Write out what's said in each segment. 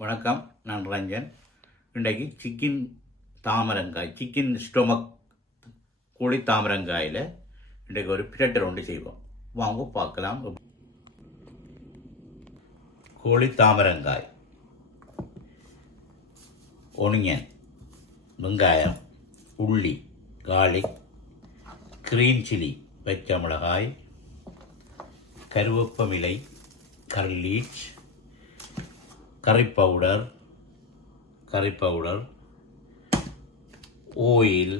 வணக்கம், நான் ரஞ்சன். இன்றைக்கு சிக்கன் ஸ்டொமக் கோழி தாமரங்காயில் இன்றைக்கு ஒரு பிரட்டல் ஒன்று செய்வோம். வாங்க பார்க்கலாம். கோழி தாமரங்காய், ஒனியன், வெங்காயம், உள்ளி, கார்லிக், கிரீன் சில்லி, பச்சை மிளகாய், கருவேப்பமிலை, கர்லீச், கறி பவுடர், ஆயில்,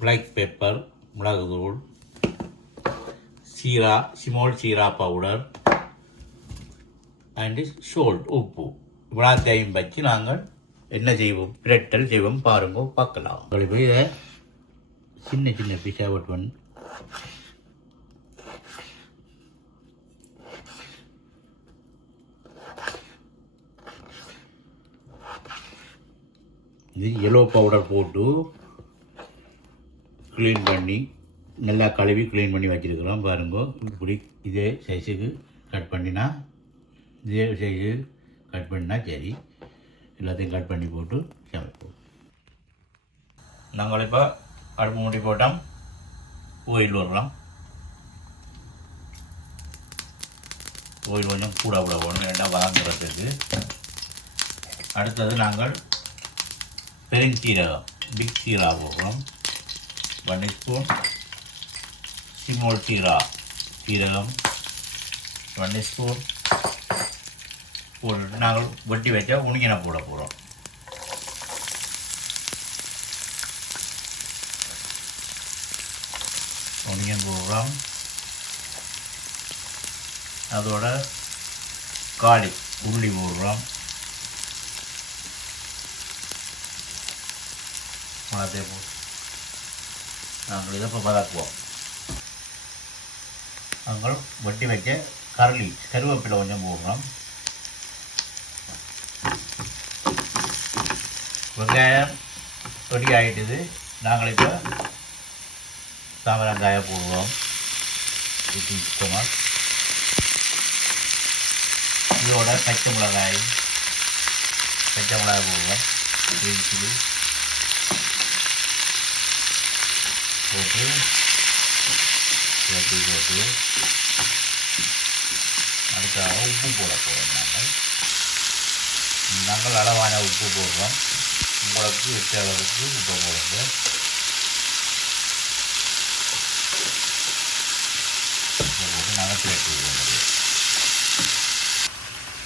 பிளாக் பெப்பர், மிளகுத்தூள், ஸ்மால் சீரா பவுடர் அண்டு சால்ட், உப்பு. இவ்வளோத்தையும் வச்சு நாங்கள் என்ன செய்வோம், பிரட்டல் செய்வோம். பாருங்க, பார்க்கலாம். இப்போ இதை சின்ன சின்ன பீஸாக வெட்டுவேன். இது எல்லோ பவுடர் போட்டு க்ளீன் பண்ணி நல்லா கழுவி க்ளீன் பண்ணி வச்சுருக்கிறோம். பாருங்க, இப்படி இதே சைஸுக்கு கட் பண்ணினா, இதே சைஸு கட் பண்ணினா சரி. எல்லாத்தையும் கட் பண்ணி போட்டு சமைப்போம். நாங்கள் இப்போ அடுப்பு மூடி போட்டோம். ஆயில் விடுறோம். ஆயில் கொஞ்சம் கூட போடணும், ரெண்டாக வதங்குறதுக்கு. அடுத்தது நாங்கள் பெருஞ்சீரகம், பிக் சீரா போடுறோம். 1 ஸ்பூன். ஸ்மால் சீரகம் 1 ஸ்பூன் போட்டு நாங்கள் வெட்டி வச்சா உணியனை போட போகிறோம். ஒனியன் போடுறோம். அதோட கார்லிக், உள்ளி போடுறோம். அதை போட்டு நாங்கள் இதை இப்போ வதக்குவோம். நாங்கள் வெட்டி வைக்க கருவேப்பிலை கொஞ்சம் போடுறோம். வெங்காயம் ரெடி ஆகிட்டுது. நாங்கள் இப்போ தாமரங்காயை போடுவோம். இதோட பச்சை மிளகாய் போடுவோம். கிரீன் சில்லி போட்டு அடுத்ததாக உப்பு போட போகிறோம். நாங்கள் அளவான உப்பு போடுறோம். உங்களுக்கு எட்ட அளவுக்கு உப்பு போடுங்க.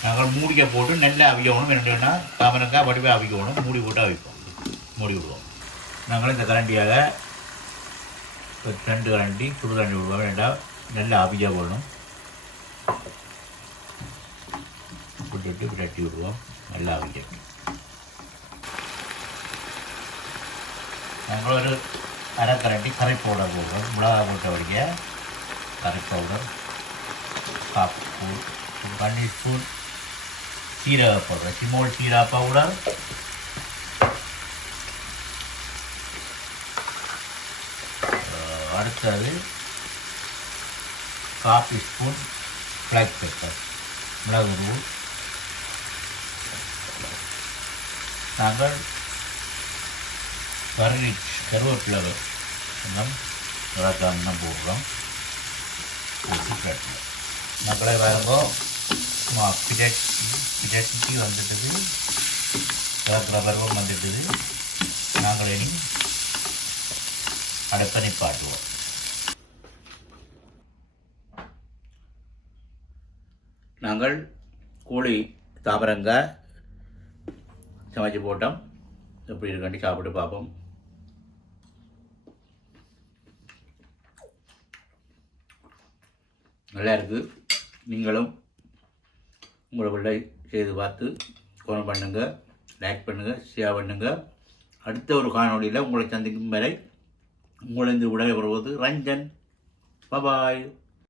நாங்கள் மூடிக்க போட்டு நல்லா அவிக்கணும். என்னென்னா தாமரங்காய் வடிவாக அவிக்கணும். மூடி போட்டு அவிப்போம். மூடி விடுவோம். நாங்கள் இந்த கரண்டியாக 2 கரண்டி சுடு தண்ணி விடுவோம். வேண்டாம், நல்லா அவியாக போடணும். விட்டுட்டு பிரட்டி விடுவோம். நல்லா அவிக்கணும். நாங்கள் ஒரு அரை கரண்டி கறி பவுடர் போடுறோம். மிளகா போட்ட வடிக்க கறி பவுடர், 1/2 ஸ்பூன், 1 ஸ்பூன் சீரக பவுடர், ஸ்மால் சீரா பவுடர், அடுத்தது 1/2 ஸ்பூன் பிளாக் பெப்பர், மிளகுத்தூள். நாங்கள் கருவேப்பிலை இன்னும் இன்னும் போடுறோம். மக்களை வரப்போ பிஜட்டி வந்துட்டுது, பருவம் வந்துட்டுது. நாங்கள் இனி அடுப்பை நிப்பாட்டுவோம். நாங்கள் கோழி தாமரங்காய் சமைச்சு போட்டோம். எப்படி இருக்காண்டி சாப்பிட்டு பார்ப்போம். நல்லா இருக்குது. நீங்களும் உங்களை பிள்ளை செய்து பார்த்து கமெண்ட் பண்ணுங்கள், லைக் பண்ணுங்கள், ஷேர் பண்ணுங்கள். அடுத்த ஒரு காணொளியில் உங்களை சந்திக்கும் வரை உங்களிருந்து விடைபெறுவது ரஞ்சன். பாய்.